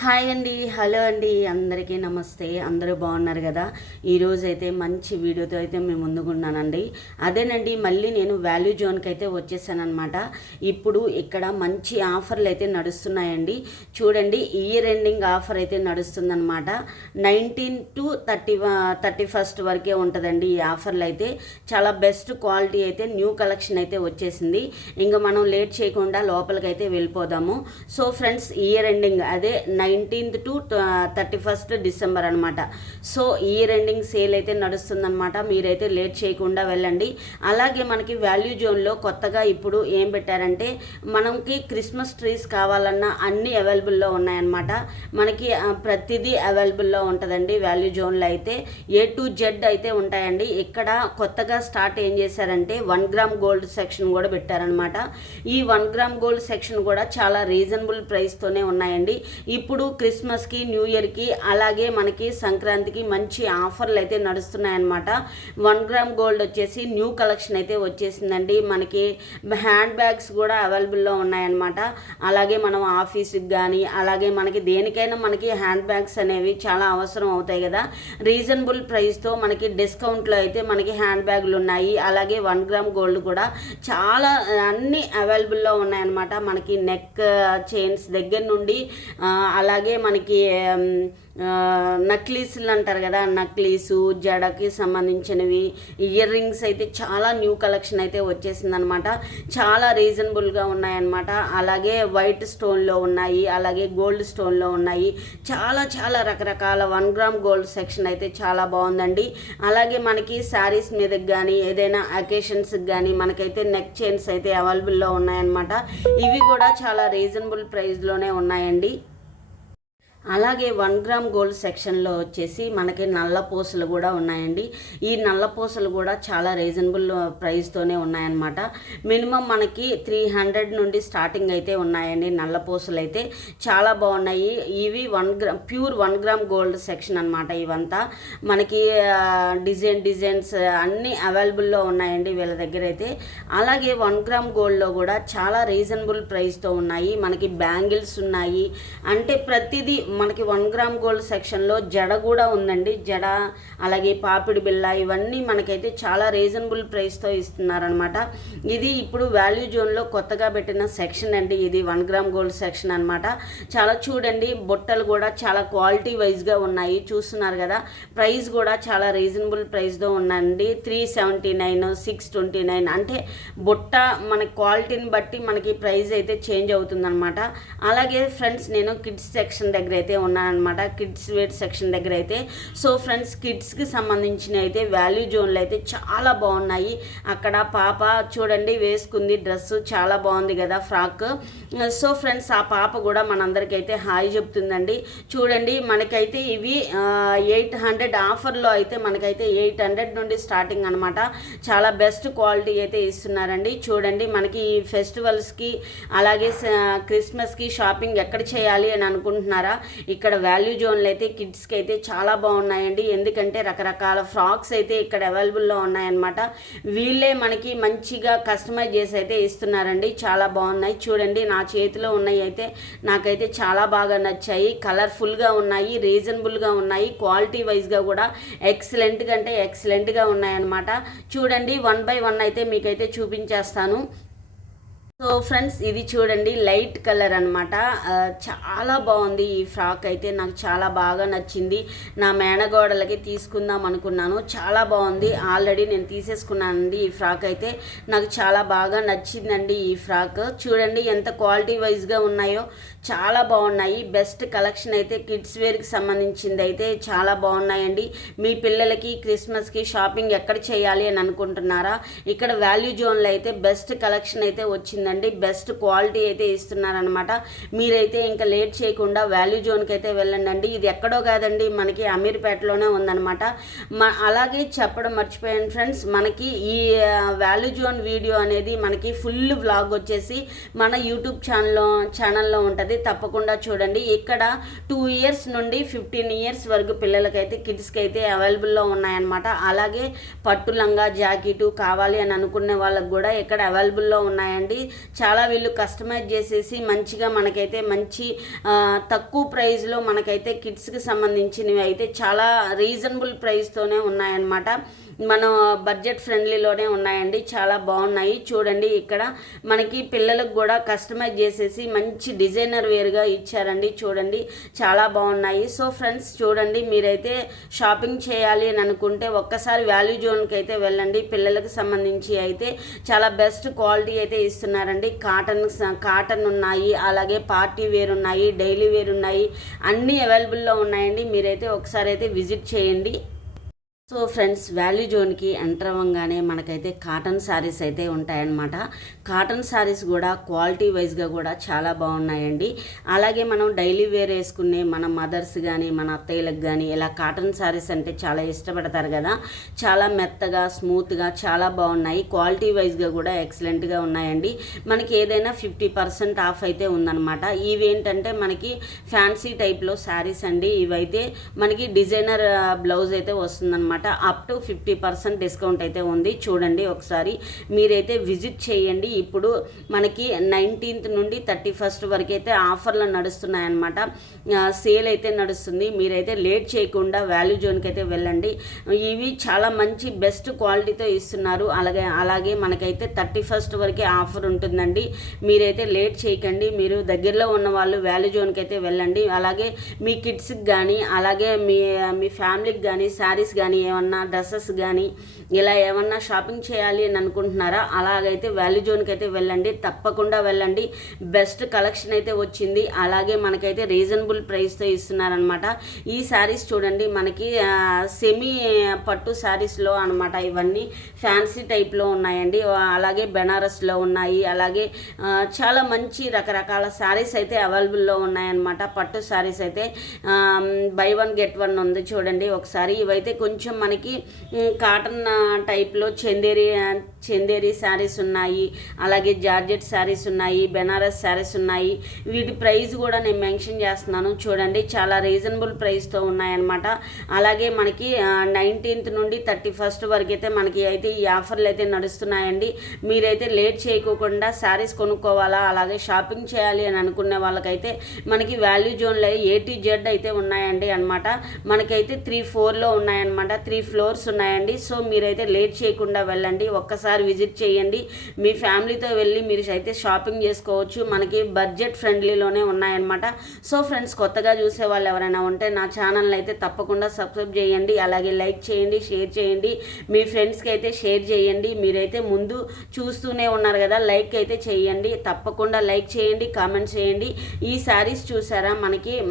Hi అండి, hello అండి, అందరికీ నమస్తే. అందరూ బాగున్నారు కదా? ఈరోజైతే మంచి వీడియోతో అయితే మేము ముందుకున్నానండి. అదేనండి, మళ్ళీ నేను వాల్యూ జోన్కి అయితే వచ్చేసానమాట. ఇప్పుడు ఇక్కడ మంచి ఆఫర్లు అయితే నడుస్తున్నాయండి. చూడండి, ఇయర్ ఎండింగ్ ఆఫర్ అయితే నడుస్తుందన్నమాట. 19 to 31 వరకే ఉంటుందండి ఈ ఆఫర్లు అయితే. చాలా బెస్ట్ క్వాలిటీ అయితే న్యూ కలెక్షన్ అయితే వచ్చేసింది. ఇంకా మనం లేట్ చేయకుండా లోపలికైతే వెళ్ళిపోదాము. సో ఫ్రెండ్స్, ఇయర్ ఎండింగ్ అదే 19th to 31st డిసెంబర్ అనమాట. సో ఇయర్ ఎండింగ్ సేల్ అయితే నడుస్తుందన్నమాట. మీరైతే లేట్ చేయకుండా వెళ్ళండి. అలాగే మనకి వాల్యూ జోన్లో కొత్తగా ఇప్పుడు ఏం పెట్టారంటే, మనకి క్రిస్మస్ ట్రీస్ కావాలన్నా అన్నీ అవైలబుల్లో ఉన్నాయన్నమాట. మనకి ప్రతిదీ అవైలబుల్లో ఉంటుందండి వాల్యూ జోన్లో అయితే. A to Z అయితే ఉంటాయండి. ఇక్కడ కొత్తగా స్టార్ట్ ఏం చేశారంటే 1 గ్రామ్ గోల్డ్ సెక్షన్ కూడా పెట్టారనమాట. ఈ 1 గ్రామ్ గోల్డ్ సెక్షన్ కూడా చాలా రీజనబుల్ ప్రైస్తోనే ఉన్నాయండి. ఇప్పుడు క్రిస్మస్కి, న్యూ ఇయర్కి, అలాగే మనకి సంక్రాంతికి మంచి ఆఫర్లు అయితే నడుస్తున్నాయన్నమాట. 1 గ్రామ్ గోల్డ్ వచ్చేసి న్యూ కలెక్షన్ అయితే వచ్చేసిందండి. మనకి హ్యాండ్ బ్యాగ్స్ కూడా అవైలబుల్లో ఉన్నాయన్నమాట. అలాగే మనం ఆఫీస్కి కానీ, అలాగే మనకి దేనికైనా మనకి హ్యాండ్ బ్యాగ్స్ అనేవి చాలా అవసరం అవుతాయి కదా. రీజనబుల్ ప్రైస్తో మనకి డిస్కౌంట్లో అయితే మనకి హ్యాండ్ బ్యాగులు ఉన్నాయి. అలాగే 1 గ్రామ్ గోల్డ్ కూడా చాలా అన్నీ అవైలబుల్లో ఉన్నాయన్నమాట. మనకి నెక్ చైన్స్ దగ్గర నుండి అలాగే మనకి నక్లీసులు అంటారు కదా, నక్లీసు, జడకి సంబంధించినవి, ఇయర్ రింగ్స్ అయితే చాలా న్యూ కలెక్షన్ అయితే వచ్చేసిందనమాట. చాలా రీజనబుల్గా ఉన్నాయన్నమాట. అలాగే వైట్ స్టోన్లో ఉన్నాయి, అలాగే గోల్డ్ స్టోన్లో ఉన్నాయి. చాలా చాలా రకరకాల 1 గ్రామ్ గోల్డ్ సెక్షన్ అయితే చాలా బాగుందండి. అలాగే మనకి శారీస్ మీదకి కానీ, ఏదైనా అకేషన్స్కి కానీ మనకైతే నెక్ చైన్స్ అయితే అవైలబుల్లో ఉన్నాయన్నమాట. ఇవి కూడా చాలా రీజనబుల్ ప్రైస్లోనే ఉన్నాయండి. అలాగే 1 గ్రామ్ గోల్డ్ సెక్షన్లో వచ్చేసి మనకి నల్ల పూసలు కూడా ఉన్నాయండి. ఈ నల్ల పూసలు కూడా చాలా రీజనబుల్ ప్రైస్తోనే ఉన్నాయన్నమాట. మినిమం మనకి 300 నుండి స్టార్టింగ్ అయితే ఉన్నాయండి. నల్ల పూసలు అయితే చాలా బాగున్నాయి. ఇవి ప్యూర్ 1 గ్రామ్ గోల్డ్ సెక్షన్ అనమాట. ఇవంతా మనకి డిజైన్స్ అన్నీ అవైలబుల్లో ఉన్నాయండి వీళ్ళ దగ్గర అయితే. అలాగే 1 గ్రామ్ గోల్డ్లో కూడా చాలా రీజనబుల్ ప్రైస్తో ఉన్నాయి. మనకి బ్యాంగిల్స్ ఉన్నాయి. అంటే ప్రతిదీ మనకి 1 గ్రామ్ గోల్డ్ సెక్షన్లో జడ కూడా ఉందండి. జడ, అలాగే పాపిడి బిళ్ళ, ఇవన్నీ మనకైతే చాలా రీజనబుల్ ప్రైస్తో ఇస్తున్నారనమాట. ఇది ఇప్పుడు వాల్యూ జోన్లో కొత్తగా పెట్టిన సెక్షన్ అండి. ఇది 1 గ్రామ్ గోల్డ్ సెక్షన్ అనమాట. చాలా చూడండి, బుట్టలు కూడా చాలా క్వాలిటీ వైజ్గా ఉన్నాయి. చూస్తున్నారు కదా, ప్రైస్ కూడా చాలా రీజనబుల్ ప్రైస్తో ఉందండి. 379, 629. అంటే బుట్ట మన క్వాలిటీని బట్టి మనకి ప్రైస్ అయితే చేంజ్ అవుతుందన్నమాట. అలాగే ఫ్రెండ్స్, నేను కిడ్స్ సెక్షన్ దగ్గర అయితే ఉన్నానమాట. కిడ్స్ వేర్ సెక్షన్ దగ్గర అయితే. సో ఫ్రెండ్స్, కిడ్స్కి సంబంధించిన అయితే వాల్యూ జోన్లు అయితే చాలా బాగున్నాయి. అక్కడ పాప చూడండి వేసుకుంది డ్రెస్, చాలా బాగుంది కదా ఫ్రాక్. సో ఫ్రెండ్స్, ఆ పాప కూడా మనందరికైతే హాయ్ చెప్తుందండి. చూడండి, మనకైతే ఇవి 800 ఆఫర్లో అయితే మనకైతే 800 నుండి స్టార్టింగ్ అనమాట. చాలా బెస్ట్ క్వాలిటీ అయితే ఇస్తున్నారండి. చూడండి, మనకి ఈ ఫెస్టివల్స్కి, అలాగే క్రిస్మస్కి షాపింగ్ ఎక్కడ చేయాలి అని అనుకుంటున్నారా, ఇక్కడ వాల్యూ జోన్లు అయితే కిడ్స్కి అయితే చాలా బాగున్నాయండి. ఎందుకంటే రకరకాల ఫ్రాక్స్ అయితే ఇక్కడ అవైలబుల్లో ఉన్నాయన్నమాట. వీళ్ళే మనకి మంచిగా కస్టమైజ్ చేసి అయితే ఇస్తున్నారండి. చాలా బాగున్నాయి. చూడండి, నా చేతిలో ఉన్నాయి అయితే నాకైతే చాలా బాగా నచ్చాయి. కలర్ఫుల్గా ఉన్నాయి, రీజనబుల్గా ఉన్నాయి, క్వాలిటీ వైజ్గా కూడా ఎక్సలెంట్గా ఉన్నాయన్నమాట. చూడండి, 1 by 1 అయితే మీకైతే చూపించేస్తాను. సో ఫ్రెండ్స్, ఇది చూడండి, లైట్ కలర్ అనమాట. చాలా బాగుంది ఈ ఫ్రాక్ అయితే. నాకు చాలా బాగా నచ్చింది. నా మేనగోడలకి తీసుకుందాం అనుకున్నాను. చాలా బాగుంది. ఆల్రెడీ నేను తీసేసుకున్నానండి ఈ ఫ్రాక్ అయితే. నాకు చాలా బాగా నచ్చిందండి ఈ ఫ్రాక్. చూడండి ఎంత క్వాలిటీ వైజ్గా ఉన్నాయో, చాలా బాగున్నాయి. బెస్ట్ కలెక్షన్ అయితే కిడ్స్ వేర్కి సంబంధించింది అయితే చాలా బాగున్నాయండి. మీ పిల్లలకి క్రిస్మస్కి షాపింగ్ ఎక్కడ చేయాలి అని అనుకుంటున్నారా, ఇక్కడ వాల్యూ జోన్లో అయితే బెస్ట్ కలెక్షన్ అయితే వచ్చింది. బెస్ట్ క్వాలిటీ అయితే ఇస్తున్నారనమాట. మీరైతే ఇంకా లేట్ చేయకుండా వాల్యూ జోన్కి అయితే వెళ్ళండి. ఇది ఎక్కడో కాదండి, మనకి అమీర్పేటలోనే ఉందన్నమాట. అలాగే చెప్పడం మర్చిపోయాను ఫ్రెండ్స్, మనకి ఈ వాల్యూ జోన్ వీడియో అనేది మనకి ఫుల్ వ్లాగ్ వచ్చేసి మన యూట్యూబ్ ఛానల్లో ఉంటుంది. తప్పకుండా చూడండి. ఇక్కడ 2 years నుండి 15 years వరకు పిల్లలకైతే, కిడ్స్కి అయితే అవైలబుల్లో ఉన్నాయన్నమాట. అలాగే పట్టు లంగా, జాకెట్ కావాలి అని అనుకునే వాళ్ళకి కూడా ఇక్కడ అవైలబుల్లో ఉన్నాయండి. చాలా వీళ్ళు కస్టమైజ్ చేసేసి మంచిగా మనకైతే మంచి తక్కువ ప్రైస్లో మనకైతే కిడ్స్కి సంబంధించినవి అయితే చాలా రీజనబుల్ ప్రైస్తోనే ఉన్నాయన్నమాట. మనం బడ్జెట్ ఫ్రెండ్లీలోనే ఉన్నాయండి, చాలా బాగున్నాయి. చూడండి ఇక్కడ మనకి పిల్లలకు కూడా కస్టమైజ్ చేసేసి మంచి డిజైనర్ వేర్గా ఇచ్చారండి. చూడండి చాలా బాగున్నాయి. సో ఫ్రెండ్స్ చూడండి, మీరైతే షాపింగ్ చేయాలి అని అనుకుంటే ఒక్కసారి వాల్యూ జోన్కి అయితే వెళ్ళండి. పిల్లలకు సంబంధించి అయితే చాలా బెస్ట్ క్వాలిటీ అయితే ఇస్తున్నారండి. కాటన్ ఉన్నాయి, అలాగే పార్టీ వేర్ ఉన్నాయి, డైలీ వేర్ ఉన్నాయి, అన్నీ అవైలబుల్లో ఉన్నాయండి. మీరైతే ఒకసారి అయితే విజిట్ చేయండి. సో ఫ్రెండ్స్, వాల్యూ జోన్కి ఎంటర్ అవ్వగానే మనకైతే కాటన్ శారీస్ అయితే ఉంటాయన్నమాట. కాటన్ శారీస్ కూడా క్వాలిటీ వైజ్గా కూడా చాలా బాగున్నాయండి. అలాగే మనం డైలీ వేర్ వేసుకునే మన మదర్స్ కానీ మన అత్తయ్యలకు కానీ ఇలా కాటన్ శారీస్ అంటే చాలా ఇష్టపడతారు కదా. చాలా మెత్తగా స్మూత్గా చాలా బాగున్నాయి. క్వాలిటీ వైజ్గా కూడా ఎక్సలెంట్గా ఉన్నాయండి. మనకి ఏదైనా 50% ఆఫ్ అయితే ఉందన్నమాట. ఇవేంటంటే మనకి ఫ్యాన్సీ టైప్లో శారీస్ అండి. ఇవైతే మనకి డిజైనర్ బ్లౌజ్ అయితే వస్తుందన్నమాట. అప్ టు 50% డిస్కౌంట్ అయితే ఉంది. చూడండి ఒకసారి మీరైతే విజిట్ చేయండి. ఇప్పుడు మనకి 19th నుండి 31st వరకు అయితే ఆఫర్లు నడుస్తున్నాయన్నమాట. సేల్ అయితే నడుస్తుంది. మీరైతే లేట్ చేయకుండా వాల్యూ జోన్కి అయితే వెళ్ళండి. ఇవి చాలా మంచి బెస్ట్ క్వాలిటీతో ఇస్తున్నారు. అలాగే మనకైతే 31st వరకే ఆఫర్ ఉంటుందండి. మీరైతే లేట్ చేయకండి. మీరు దగ్గరలో ఉన్న వాళ్ళు వాల్యూ జోన్కి అయితే వెళ్ళండి. అలాగే మీ కిడ్స్కి కానీ అలాగే మీ ఫ్యామిలీకి కానీ శారీస్ కానీ ఏమన్నా డ్రెస్సెస్ కానీ ఇలా ఏమన్నా షాపింగ్ చేయాలి అని అనుకుంటున్నారా, అలాగైతే వాల్యూ జోన్కి అయితే వెళ్ళండి. తప్పకుండా వెళ్ళండి. బెస్ట్ కలెక్షన్ అయితే వచ్చింది. అలాగే మనకైతే రీజనబుల్ ప్రైస్తో ఇస్తున్నారనమాట. ఈ శారీస్ చూడండి, మనకి సెమీ పట్టు శారీస్లో అనమాట. ఇవన్నీ ఫ్యాన్సీ టైప్లో ఉన్నాయండి. అలాగే బెనారస్లో ఉన్నాయి. అలాగే చాలా మంచి రకరకాల శారీస్ అయితే అవైలబుల్లో ఉన్నాయన్నమాట. పట్టు శారీస్ అయితే బై 1 get 1 ఉంది. చూడండి ఒకసారి. ఇవైతే కొంచెం మనకి కాటన్ టైప్లో చందేరి శారీస్ ఉన్నాయి. అలాగే జార్జెట్ శారీస్ ఉన్నాయి, బెనారస్ శారీస్ ఉన్నాయి. వీటి ప్రైస్ కూడా నేను మెన్షన్ చేస్తున్నాను. చూడండి చాలా రీజనబుల్ ప్రైస్తో ఉన్నాయన్నమాట. అలాగే మనకి 19th నుండి 31st వరకు అయితే మనకి అయితే ఈ ఆఫర్లు అయితే నడుస్తున్నాయండి. మీరైతే లేట్ చేయకోకుండా శారీస్ కొనుక్కోవాలా, అలాగే షాపింగ్ చేయాలి అని అనుకునే వాళ్ళకైతే మనకి వాల్యూ జోన్లో A to Z అయితే ఉన్నాయండి అనమాట. మనకైతే 3 floorలో ఉన్నాయన్నమాట. 3 floors ఉన్నాయండి. సో మీరైతే లేట్ చేయకుండా వెళ్ళండి. ఒక్కసారి విజిట్ చేయండి. మీ ఫ్యామిలీతో వెళ్ళి మీరు అయితే షాపింగ్ చేసుకోవచ్చు. మనకి బడ్జెట్ ఫ్రెండ్లీలోనే ఉన్నాయన్నమాట. సో ఫ్రెండ్స్, కొత్తగా చూసే వాళ్ళు ఎవరైనా ఉంటే నా ఛానల్ అయితే తప్పకుండా సబ్స్క్రైబ్ చేయండి. అలాగే లైక్ చేయండి, షేర్ చేయండి, మీ ఫ్రెండ్స్కి అయితే షేర్ చేయండి. మీరైతే ముందు చూస్తూనే ఉన్నారు కదా, లైక్ అయితే చేయండి. తప్పకుండా లైక్ చేయండి, కామెంట్ చేయండి. ఈ శారీస్ చూసారా,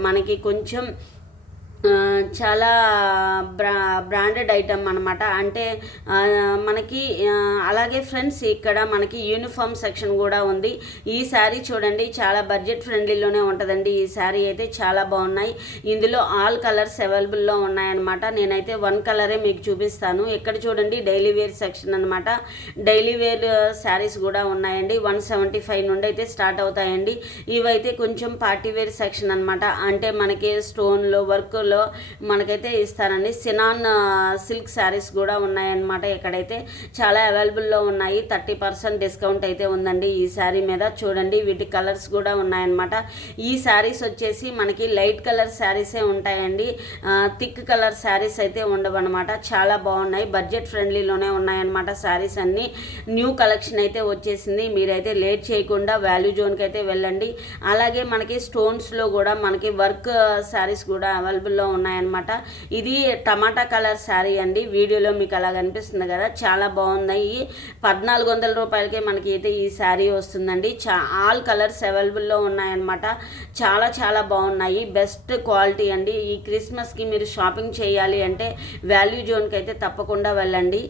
మనకి కొంచెం చాలా బ్రాండెడ్ ఐటమ్ అనమాట. అంటే మనకి అలాగే ఫ్రెండ్స్ ఇక్కడ మనకి యూనిఫామ్ సెక్షన్ కూడా ఉంది. ఈ శారీ చూడండి చాలా బడ్జెట్ ఫ్రెండ్లీలోనే ఉంటుందండి. ఈ శారీ అయితే చాలా బాగున్నాయి. ఇందులో ఆల్ కలర్స్ అవైలబుల్లో ఉన్నాయన్నమాట. నేనైతే 1 కలరే మీకు చూపిస్తాను. ఇక్కడ చూడండి డైలీ వేర్ సెక్షన్ అనమాట. డైలీ వేర్ శారీస్ కూడా ఉన్నాయండి. 175 నుండి అయితే స్టార్ట్ అవుతాయండి. ఇవైతే కొంచెం పార్టీ వేర్ సెక్షన్ అనమాట. అంటే మనకి స్టోన్లో వర్క్లో మనకైతే ఇస్తారండి. సినాన్ సిల్క్ శారీస్ కూడా ఉన్నాయన్నమాట. ఇక్కడైతే చాలా అవైలబుల్లో ఉన్నాయి. 30% డిస్కౌంట్ అయితే ఉందండి ఈ శారీ మీద. చూడండి వీటి కలర్స్ కూడా ఉన్నాయన్నమాట. ఈ శారీస్ వచ్చేసి మనకి లైట్ కలర్ శారీసే ఉంటాయండి. థిక్ కలర్ శారీస్ అయితే ఉండవు అనమాట. చాలా బాగున్నాయి. బడ్జెట్ ఫ్రెండ్లీలోనే ఉన్నాయన్నమాట. శారీస్ అన్నీ న్యూ కలెక్షన్ అయితే వచ్చేసింది. మీరైతే లేట్ చేయకుండా వాల్యూ జోన్కి అయితే వెళ్ళండి. అలాగే మనకి స్టోన్స్లో కూడా మనకి వర్క్ శారీస్ కూడా అవైలబుల్లో ఉన్నాయన్నమాట. ఇది టమాటా కలర్ శారీ అండి. వీడియోలో మీకు అలా కనిపిస్తుంది కదా, చాలా బాగున్నాయి. 1400 రూపాయలకే మనకి అయితే ఈ శారీ వస్తుందండి. ఆల్ కలర్స్ అవైలబుల్లో ఉన్నాయన్నమాట. చాలా చాలా బాగున్నాయి. బెస్ట్ క్వాలిటీ అండి. ఈ క్రిస్మస్కి మీరు షాపింగ్ చేయాలి అంటే వాల్యూ జోన్కి అయితే తప్పకుండా వెళ్ళండి.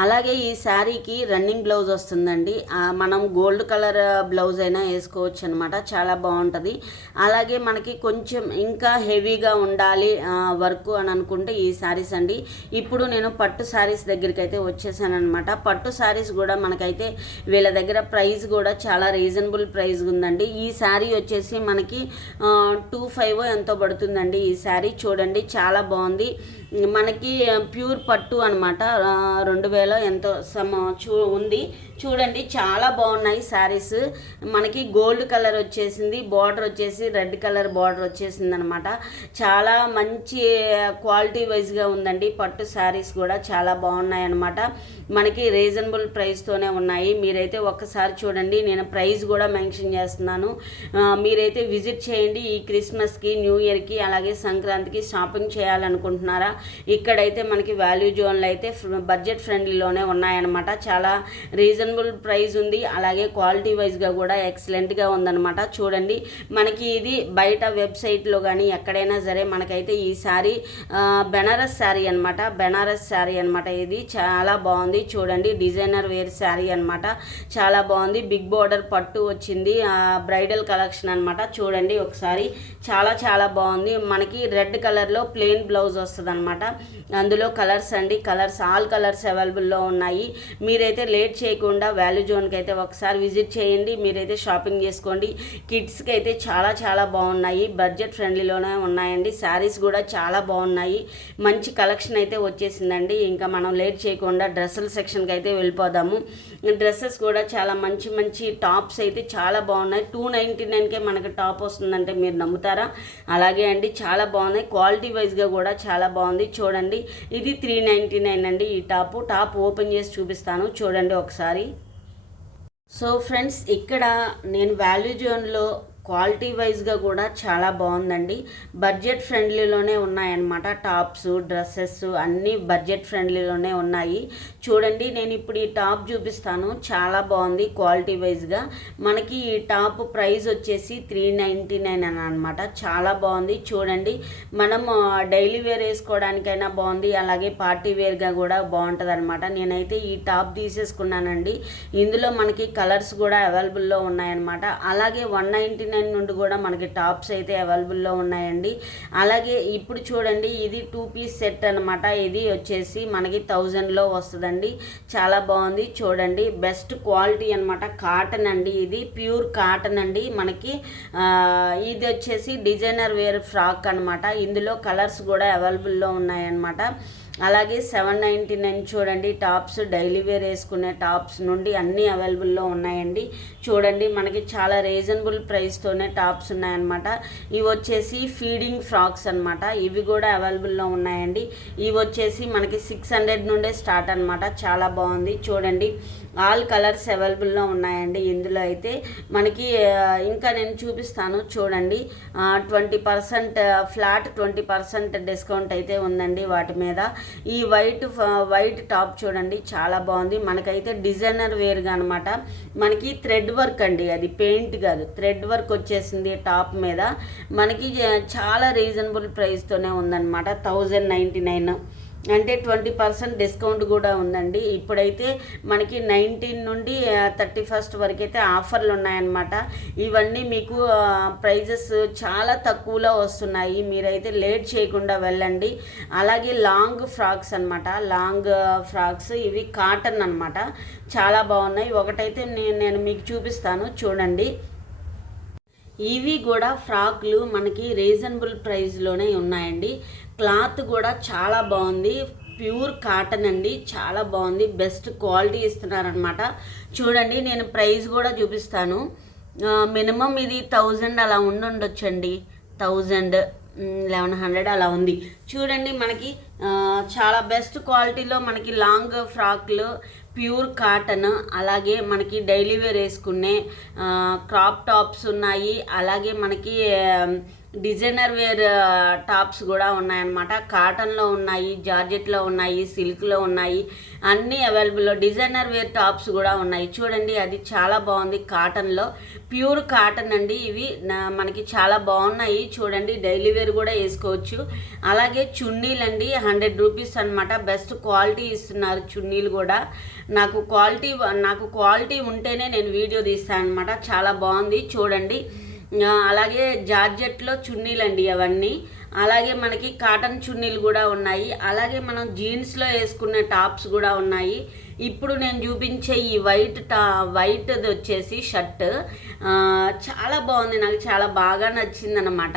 అలాగే ఈ శారీకి రన్నింగ్ బ్లౌజ్ వస్తుందండి. మనం గోల్డ్ కలర్ బ్లౌజ్ అయినా వేసుకోవచ్చు అనమాట. చాలా బాగుంటుంది. అలాగే మనకి కొంచెం ఇంకా హెవీగా ఉండాలి వర్క్ అని అనుకుంటే ఈ శారీస్ అండి. ఇప్పుడు నేను పట్టు శారీస్ దగ్గరికి అయితే వచ్చేసాను అనమాట. పట్టు శారీస్ కూడా మనకైతే వీళ్ళ దగ్గర ప్రైస్ కూడా చాలా రీజనబుల్ ప్రైస్ ఉందండి. ఈ శారీ వచ్చేసి మనకి 25 ఎంతో పడుతుందండి. ఈ శారీ చూడండి చాలా బాగుంది. మనకి ప్యూర్ పట్టు అనమాట. 2000 వేలో ఎంతో ఉంది. చూడండి చాలా బాగున్నాయి శారీస్. మనకి గోల్డ్ కలర్ వచ్చేసింది, బార్డర్ వచ్చేసి రెడ్ కలర్ బార్డర్ వచ్చేసింది అనమాట. చాలా మంచి క్వాలిటీ వైజ్గా ఉందండి. పట్టు శారీస్ కూడా చాలా బాగున్నాయి అనమాట. మనకి రీజనబుల్ ప్రైస్తోనే ఉన్నాయి. మీరైతే ఒక్కసారి చూడండి, నేను ప్రైస్ కూడా మెన్షన్ చేస్తున్నాను. మీరైతే విజిట్ చేయండి. ఈ క్రిస్మస్కి, న్యూ ఇయర్కి, అలాగే సంక్రాంతికి షాపింగ్ చేయాలనుకుంటున్నారా? ఇక్కడైతే మనకి వాల్యూ జోన్లో అయితే బడ్జెట్ ఫ్రెండ్లీలోనే ఉన్నాయన్నమాట. చాలా రీజనబుల్ ప్రైస్ ఉంది, అలాగే క్వాలిటీ వైజ్గా కూడా ఎక్సలెంట్గా ఉందన్నమాట. చూడండి, మనకి ఇది బయట వెబ్సైట్లో కానీ ఎక్కడైనా సరే మనకైతే ఈ శారీ బెనారస్ శారీ అనమాట. బెనారస్ శారీ అనమాట. ఇది చాలా బాగుంది. చూడండి, డిజైనర్ వేర్ శారీ అనమాట. చాలా బాగుంది. బిగ్ బార్డర్ పట్టు వచ్చింది, బ్రైడల్ కలెక్షన్ అనమాట. చూడండి ఒకసారి, చాలా చాలా బాగుంది. మనకి రెడ్ కలర్లో ప్లెయిన్ బ్లౌజ్ వస్తుంది అనమాట. అందులో కలర్స్ అండి, కలర్స్ ఆల్ కలర్స్ అవైలబుల్లో ఉన్నాయి. మీరైతే లేట్ చేయకుండా వాల్యూ జోన్కి అయితే ఒకసారి విజిట్ చేయండి. మీరైతే షాపింగ్ చేసుకోండి. కిడ్స్కి అయితే చాలా చాలా బాగున్నాయి, బడ్జెట్ ఫ్రెండ్లీలోనే ఉన్నాయండి. శారీస్ కూడా చాలా బాగున్నాయి. మంచి కలెక్షన్ అయితే వచ్చేసిందండి. ఇంకా మనం లేట్ చేయకుండా డ్రెస్సుల సెక్షన్కి అయితే వెళ్ళిపోదాము. డ్రెస్సెస్ కూడా చాలా మంచి మంచి టాప్స్ అయితే చాలా బాగున్నాయి. 299కే మనకి టాప్ వస్తుందంటే మీరు నమ్ముతారా? అలాగే అండి, చాలా బాగున్నాయి. క్వాలిటీ వైజ్గా కూడా చాలా బాగుంది. చూడండి, ఇది 399 అండి. ఈ టాప్ ఓపెన్ చేసి చూపిస్తాను, చూడండి ఒకసారి. సో ఫ్రెండ్స్, ఇక్కడ నేను వాల్యూ జోన్లో క్వాలిటీ వైజ్గా కూడా చాలా బాగుందండి. బడ్జెట్ ఫ్రెండ్లీలోనే ఉన్నాయన్నమాట. టాప్స్, డ్రెస్సెస్ అన్నీ బడ్జెట్ ఫ్రెండ్లీలోనే ఉన్నాయి. చూడండి, నేను ఇప్పుడు ఈ టాప్ చూపిస్తాను. చాలా బాగుంది క్వాలిటీ వైజ్గా. మనకి ఈ టాప్ ప్రైస్ వచ్చేసి 399 అని అనమాట. చాలా బాగుంది. చూడండి, మనం డైలీ వేర్ వేసుకోవడానికైనా బాగుంది, అలాగే పార్టీ వేర్గా కూడా బాగుంటుంది అనమాట. నేనైతే ఈ టాప్ తీసేసుకున్నానండి. ఇందులో మనకి కలర్స్ కూడా అవైలబుల్లో ఉన్నాయన్నమాట. అలాగే 199 నుండి కూడా మనకి టాప్స్ అయితే అవైలబుల్లో ఉన్నాయండి. అలాగే ఇప్పుడు చూడండి, ఇది 2 పీస్ సెట్ అనమాట. ఇది వచ్చేసి మనకి 1000లో వస్తుందండి. చాలా బాగుంది. చూడండి, బెస్ట్ క్వాలిటీ అనమాట. కాటన్ అండి, ఇది ప్యూర్ కాటన్ అండి. మనకి ఇది వచ్చేసి డిజైనర్ వేర్ ఫ్రాక్ అనమాట. ఇందులో కలర్స్ కూడా అవైలబుల్లో ఉన్నాయన్నమాట. అలాగే 799 చూడండి. టాప్స్ డైలీ వేర్ వేసుకునే టాప్స్ నుండి అన్నీ అవైలబుల్లో ఉన్నాయండి. చూడండి, మనకి చాలా రీజనబుల్ ప్రైస్తోనే టాప్స్ ఉన్నాయన్నమాట. ఇవి వచ్చేసి ఫీడింగ్ ఫ్రాక్స్ అనమాట. ఇవి కూడా అవైలబుల్లో ఉన్నాయండి. ఇవి వచ్చేసి మనకి 600 నుండే స్టార్ట్ అనమాట. చాలా బాగుంది. చూడండి, ఆల్ కలర్స్ అవైలబుల్లో ఉన్నాయండి. ఇందులో అయితే మనకి ఇంకా నేను చూపిస్తాను. చూడండి, 20% ఫ్లాట్ 20% డిస్కౌంట్ అయితే ఉందండి వాటి మీద. ఈ వైట్ టాప్ చూడండి, చాలా బాగుంది. మనకైతే డిజైనర్ వేర్గా అనమాట. మనకి థ్రెడ్ వర్క్ అండి, అది పెయింట్ కాదు, థ్రెడ్ వర్క్ వచ్చేసింది టాప్ మీద. మనకి చాలా రీజనబుల్ ప్రైస్తోనే ఉందన్నమాట. 1099 అంటే 20% డిస్కౌంట్ కూడా ఉందండి. ఇప్పుడైతే మనకి 19 నుండి 31 వరకు అయితే ఆఫర్లు ఉన్నాయన్నమాట. ఇవన్నీ మీకు ప్రైజెస్ చాలా తక్కువలో వస్తున్నాయి. మీరైతే లేట్ చేయకుండా వెళ్ళండి. అలాగే లాంగ్ ఫ్రాక్స్ అనమాట. లాంగ్ ఫ్రాక్స్ ఇవి కాటన్ అనమాట. చాలా బాగున్నాయి. ఒకటైతే నేను మీకు చూపిస్తాను, చూడండి. ఇవి కూడా ఫ్రాక్లు మనకి రీజనబుల్ ప్రైస్లోనే ఉన్నాయండి. క్లాత్ కూడా చాలా బాగుంది. ప్యూర్ కాటన్ అండి. చాలా బాగుంది. బెస్ట్ క్వాలిటీ ఇస్తున్నారనమాట. చూడండి, నేను ప్రైస్ కూడా చూపిస్తాను. మినిమం ఇది 1000 అలా ఉండొచ్చండి. 1000, 1100 అలా ఉంది. చూడండి, మనకి చాలా బెస్ట్ క్వాలిటీలో మనకి లాంగ్ ఫ్రాక్లు ప్యూర్ కాటన్, అలాగే మనకి డైలీ వేర్ వేసుకునే క్రాప్ టాప్స్ ఉన్నాయి. అలాగే మనకి డిజైనర్ వేర్ టాప్స్ కూడా ఉన్నాయన్నమాట. కాటన్లో ఉన్నాయి, జార్జెట్లో ఉన్నాయి, సిల్క్లో ఉన్నాయి, అన్నీ అవైలబుల్లో. డిజైనర్ వేర్ టాప్స్ కూడా ఉన్నాయి. చూడండి, అది చాలా బాగుంది. కాటన్లో ప్యూర్ కాటన్ అండి. ఇవి మనకి చాలా బాగున్నాయి. చూడండి, డైలీ వేర్ కూడా వేసుకోవచ్చు. అలాగే చున్నీలు అండి, 100 రూపీస్ అనమాట. బెస్ట్ క్వాలిటీ ఇస్తున్నారు చున్నీలు కూడా. నాకు క్వాలిటీ ఉంటేనే నేను వీడియో తీస్తాను అనమాట. చాలా బాగుంది. చూడండి, అలాగే జార్జెట్లో చున్నీలు అండి అవన్నీ. అలాగే మనకి కాటన్ చున్నీలు కూడా ఉన్నాయి. అలాగే మనం జీన్స్లో వేసుకునే టాప్స్ కూడా ఉన్నాయి. ఇప్పుడు నేను చూపించే ఈ వైట్ది వచ్చేసి షర్ట్ చాలా బాగుంది. నాకు చాలా బాగా నచ్చిందనమాట.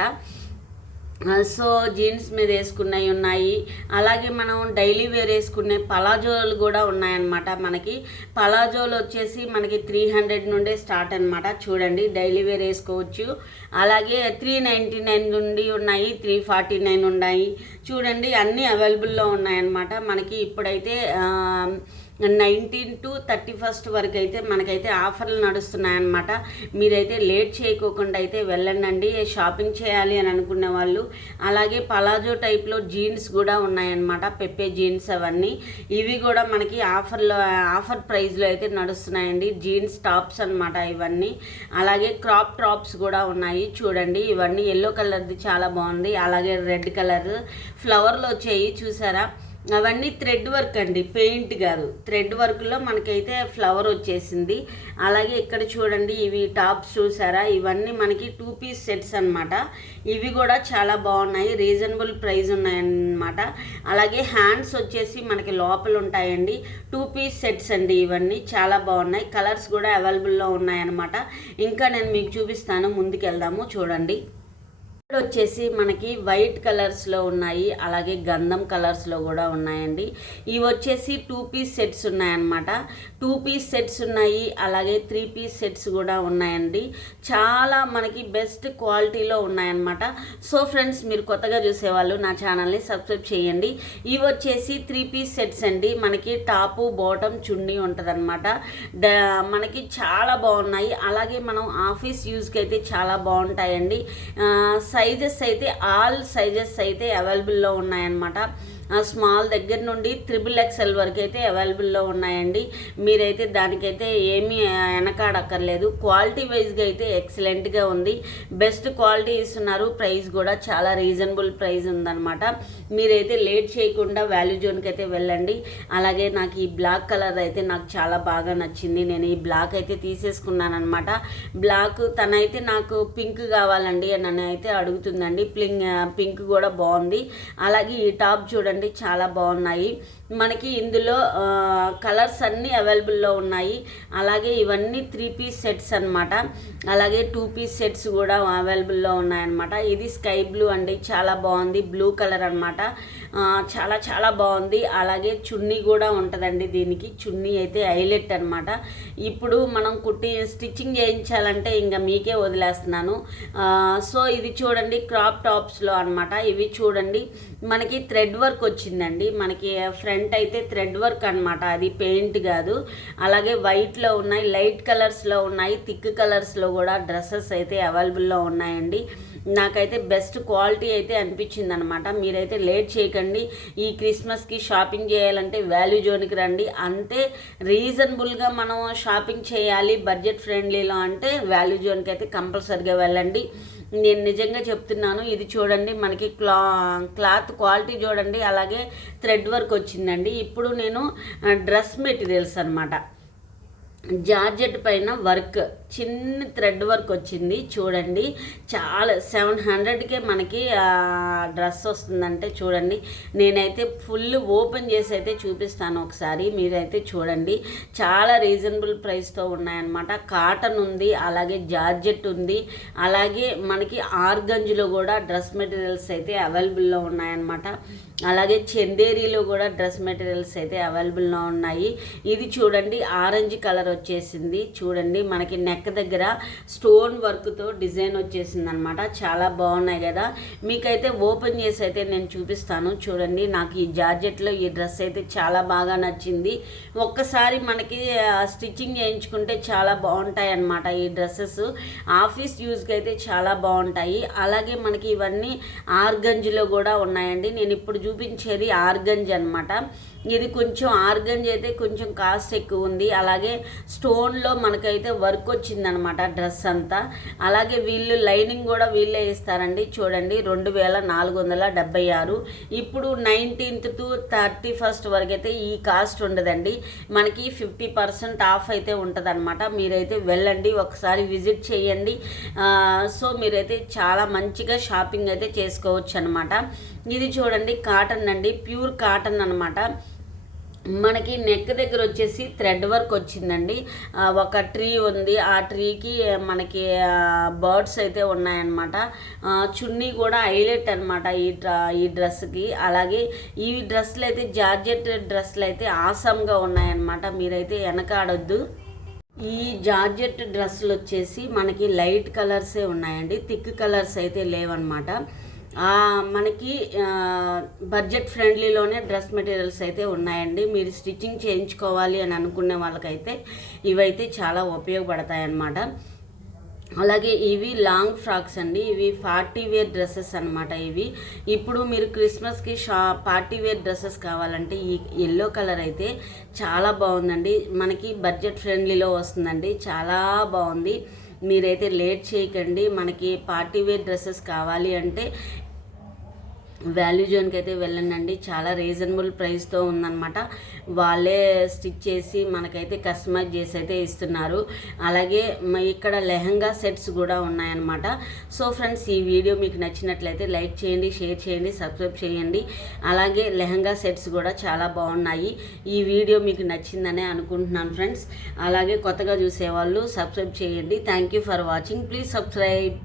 సో జీన్స్ మీద వేసుకున్నవి ఉన్నాయి. అలాగే మనం డైలీ వేర్ వేసుకునే పలాజోలు కూడా ఉన్నాయన్నమాట. మనకి పలాజోలు వచ్చేసి మనకి 300 నుండే స్టార్ట్ అనమాట. చూడండి, డైలీ వేర్ వేసుకోవచ్చు. అలాగే 399 నుండి ఉన్నాయి, 349 ఉన్నాయి. చూడండి, అన్నీ అవైలబుల్లో ఉన్నాయన్నమాట. మనకి ఇప్పుడైతే 19 to 31 వరకు అయితే మనకైతే ఆఫర్లు నడుస్తున్నాయన్నమాట. మీరైతే లేట్ చేయకోకుండా అయితే వెళ్ళండి షాపింగ్ చేయాలి అని అనుకునే వాళ్ళు. అలాగే పలాజో టైప్లో జీన్స్ కూడా ఉన్నాయన్నమాట, పెప్పే జీన్స్ అవన్నీ. ఇవి కూడా మనకి ఆఫర్ ప్రైస్లో అయితే నడుస్తున్నాయండి. జీన్స్ టాప్స్ అనమాట ఇవన్నీ. అలాగే క్రాప్ టాప్స్ కూడా ఉన్నాయి. చూడండి, ఇవన్నీ ఎల్లో కలర్ది చాలా బాగుంది. అలాగే రెడ్ కలర్ ఫ్లవర్లు వచ్చాయి, చూసారా? అవన్నీ థ్రెడ్ వర్క్ అండి, పెయింట్ కాదు. థ్రెడ్ వర్క్లో మనకైతే ఫ్లవర్ వచ్చేసింది. అలాగే ఇక్కడ చూడండి, ఇవి టాప్స్ చూసారా? ఇవన్నీ మనకి 2 పీస్ సెట్స్ అనమాట. ఇవి కూడా చాలా బాగున్నాయి, రీజనబుల్ ప్రైస్ ఉన్నాయన్నమాట. అలాగే హ్యాండ్స్ వచ్చేసి మనకి లోపల ఉంటాయండి. 2 పీస్ సెట్స్ అండి, ఇవన్నీ చాలా బాగున్నాయి. కలర్స్ కూడా అవైలబుల్లో ఉన్నాయన్నమాట. ఇంకా నేను మీకు చూపిస్తాను, ముందుకు వెళ్దాము. చూడండి, వచ్చేసి మనకి వైట్ కలర్స్లో ఉన్నాయి, అలాగే గంధం కలర్స్లో కూడా ఉన్నాయండి. ఇవి వచ్చేసి 2 పీస్ సెట్స్ ఉన్నాయన్నమాట. 2 పీస్ సెట్స్ ఉన్నాయి, అలాగే 3 పీస్ సెట్స్ కూడా ఉన్నాయండి. చాలా మనకి బెస్ట్ క్వాలిటీలో ఉన్నాయన్నమాట. సో ఫ్రెండ్స్, మీరు కొత్తగా చూసేవాళ్ళు నా ఛానల్ని సబ్స్క్రైబ్ చేయండి. ఇవి వచ్చేసి 3 పీస్ సెట్స్ అండి. మనకి టాపు, బాటమ్, చున్నీ ఉంటుందన్నమాట. మనకి చాలా బాగున్నాయి. అలాగే మనం ఆఫీస్ యూజ్కి అయితే చాలా బాగుంటాయండి. సైజెస్ అయితే ఆల్ సైజెస్ అయితే అవైలబుల్లో ఉన్నాయన్నమాట. స్మాల్ దగ్గర నుండి XXL వరకు అయితే అవైలబుల్లో ఉన్నాయండి. మీరైతే దానికైతే ఏమీ వెనకాడక్కర్లేదు. క్వాలిటీ వైజ్గా అయితే ఎక్సలెంట్గా ఉంది, బెస్ట్ క్వాలిటీ ఇస్తున్నారు. ప్రైస్ కూడా చాలా రీజనబుల్ ప్రైస్ ఉందన్నమాట. మీరైతే లేట్ చేయకుండా వాల్యూ జోన్కి అయితే వెళ్ళండి. అలాగే నాకు ఈ బ్లాక్ కలర్ అయితే నాకు చాలా బాగా నచ్చింది. నేను ఈ బ్లాక్ అయితే తీసేసుకున్నాను అనమాట. బ్లాక్ తనైతే నాకు పింక్ కావాలండి అని అయితే అడుగుతుందండి. పింక్ కూడా బాగుంది. అలాగే ఈ టాప్ చూడండి, చాలా బాగున్నాయి. మనకి ఇందులో కలర్స్ అన్నీ అవైలబుల్లో ఉన్నాయి. అలాగే ఇవన్నీ 3 పీస్ సెట్స్ అనమాట. అలాగే 2 పీస్ సెట్స్ కూడా అవైలబుల్లో ఉన్నాయన్నమాట. ఇది స్కై బ్లూ అండి, చాలా బాగుంది. బ్లూ కలర్ అనమాట, చాలా చాలా బాగుంది. అలాగే చున్నీ కూడా ఉంటుందండి. దీనికి చున్నీ అయితే హైలైట్ అనమాట. ఇప్పుడు మనం స్టిచ్చింగ్ చేయించాలంటే ఇంకా మీకే వదిలేస్తున్నాను. సో ఇది చూడండి, క్రాప్ టాప్స్లో అనమాట. ఇవి చూడండి, మనకి థ్రెడ్ వర్క్ వచ్చిందండి. మనకి ఫ్రంట్ అయితే థ్రెడ్ వర్క్ అనమాట, అది పెయింట్ కాదు. అలాగే వైట్లో ఉన్నాయి, లైట్ కలర్స్లో ఉన్నాయి, థిక్ కలర్స్లో కూడా డ్రెస్సెస్ అయితే అవైలబుల్లో ఉన్నాయండి. నాకైతే బెస్ట్ క్వాలిటీ అయితే అనిపించింది అనమాట. మీరైతే లేట్ చేయకండి. ఈ క్రిస్మస్కి షాపింగ్ చేయాలంటే వాల్యూ జోన్కి రండి. అంటే రీజనబుల్గా మనం షాపింగ్ చేయాలి బడ్జెట్ ఫ్రెండ్లీలో అంటే వాల్యూ జోన్కి అయితే కంపల్సరిగా వెళ్ళండి. నేను నిజంగా చెప్తున్నాను. ఇది చూడండి, మనకి క్లాత్ క్వాలిటీ చూడండి. అలాగే థ్రెడ్ వర్క్ వచ్చిందండి. ఇప్పుడు నేను డ్రెస్ మెటీరియల్స్ అనమాట, జార్జెట్ పైన వర్క్, చిన్న థ్రెడ్ వర్క్ వచ్చింది. చూడండి, చాలా 700కే మనకి డ్రెస్ వస్తుందంటే చూడండి. నేనైతే ఫుల్ ఓపెన్ చేసి అయితే చూపిస్తాను ఒకసారి, మీరైతే చూడండి. చాలా రీజనబుల్ ప్రైస్తో ఉన్నాయన్నమాట. కాటన్ ఉంది, అలాగే జార్జెట్ ఉంది, అలాగే మనకి ఆర్గంజ్లో కూడా డ్రెస్ మెటీరియల్స్ అయితే అవైలబుల్లో ఉన్నాయన్నమాట. అలాగే చందేరీలో కూడా డ్రెస్ మెటీరియల్స్ అయితే అవైలబుల్లో ఉన్నాయి. ఇది చూడండి, ఆరెంజ్ కలర్ వచ్చేసింది. చూడండి, మనకి నెక్ దగ్గర స్టోన్ వర్క్తో డిజైన్ వచ్చేసింది అనమాట. చాలా బాగున్నాయి కదా. మీకైతే ఓపెన్ చేసి అయితే నేను చూపిస్తాను. చూడండి, నాకు ఈ జార్జెట్లో ఈ డ్రెస్ అయితే చాలా బాగా నచ్చింది. ఒక్కసారి మనకి స్టిచ్చింగ్ చేయించుకుంటే చాలా బాగుంటాయి అన్నమాట ఈ డ్రెస్సెస్. ఆఫీస్ యూజ్కి అయితే చాలా బాగుంటాయి. అలాగే మనకి ఇవన్నీ ఆర్గంజ్లో కూడా ఉన్నాయండి. నేను ఇప్పుడు చూపించేది ఆర్గంజ్ అనమాట. ఇది కొంచెం ఆర్గంజ్ అయితే కొంచెం కాస్ట్ ఎక్కువ ఉంది. అలాగే స్టోన్లో మనకైతే వర్క్ వచ్చిందనమాట డ్రెస్ అంతా. అలాగే వీళ్ళు లైనింగ్ కూడా వీళ్ళే ఇస్తారండి. చూడండి, 2476. ఇప్పుడు 19th to 31st వరకు అయితే ఈ కాస్ట్ ఉండదండి. మనకి 50% ఆఫ్ అయితే ఉంటుంది అనమాట. మీరైతే వెళ్ళండి, ఒకసారి విజిట్ చేయండి. సో మీరైతే చాలా మంచిగా షాపింగ్ అయితే చేసుకోవచ్చు అనమాట. ఇది చూడండి, కాటన్ అండి, ప్యూర్ కాటన్ అనమాట. మనకి నెక్ దగ్గర వచ్చేసి థ్రెడ్ వర్క్ వచ్చిందండి. ఒక ట్రీ ఉంది, ఆ ట్రీకి మనకి బర్డ్స్ అయితే ఉన్నాయన్నమాట. చున్నీ కూడా హైలైట్ అనమాట ఈ డ్రెస్కి. అలాగే ఈ డ్రెస్సులు అయితే జార్జెట్ డ్రెస్సులు అయితే ఆసమ్గా ఉన్నాయన్నమాట, మీరైతే వెనకాడొద్దు. ఈ జార్జెట్ డ్రెస్సులు వచ్చేసి మనకి లైట్ కలర్సే ఉన్నాయండి, థిక్ కలర్స్ అయితే లేవన్నమాట. మనకి బడ్జెట్ ఫ్రెండ్లీలోనే డ్రెస్ మెటీరియల్స్ అయితే ఉన్నాయండి. మీరు స్టిచ్చింగ్ చేయించుకోవాలి అని అనుకునే వాళ్ళకైతే ఇవైతే చాలా ఉపయోగపడతాయి అన్నమాట. అలాగే ఇవి లాంగ్ ఫ్రాక్స్ అండి, ఇవి పార్టీ వేర్ డ్రెస్సెస్ అనమాట. ఇవి ఇప్పుడు మీరు క్రిస్మస్కి పార్టీ వేర్ డ్రెస్సెస్ కావాలంటే ఈ ఎల్లో కలర్ అయితే చాలా బాగుందండి, మనకి బడ్జెట్ ఫ్రెండ్లీలో వస్తుందండి, చాలా బాగుంది. మీరైతే లేట్ చేయకండి. మనకి పార్టీ వేర్ డ్రెస్సెస్ కావాలి అంటే వాల్యూ జోన్కి అయితే వెళ్ళండి, చాలా రీజనబుల్ ప్రైస్తో ఉందన్నమాట. వాళ్ళే స్టిచ్ చేసి మనకైతే కస్టమైజ్ చేసి అయితే ఇస్తున్నారు. అలాగే ఇక్కడ లెహంగా సెట్స్ కూడా ఉన్నాయన్నమాట. సో ఫ్రెండ్స్, ఈ వీడియో మీకు నచ్చినట్లయితే లైక్ చేయండి, షేర్ చేయండి, సబ్స్క్రైబ్ చేయండి. అలాగే లెహంగా సెట్స్ కూడా చాలా బాగున్నాయి. ఈ వీడియో మీకు నచ్చిందనే అనుకుంటున్నాను ఫ్రెండ్స్. అలాగే కొత్తగా చూసేవాళ్ళు సబ్స్క్రైబ్ చేయండి. Thank you for watching. Please subscribe.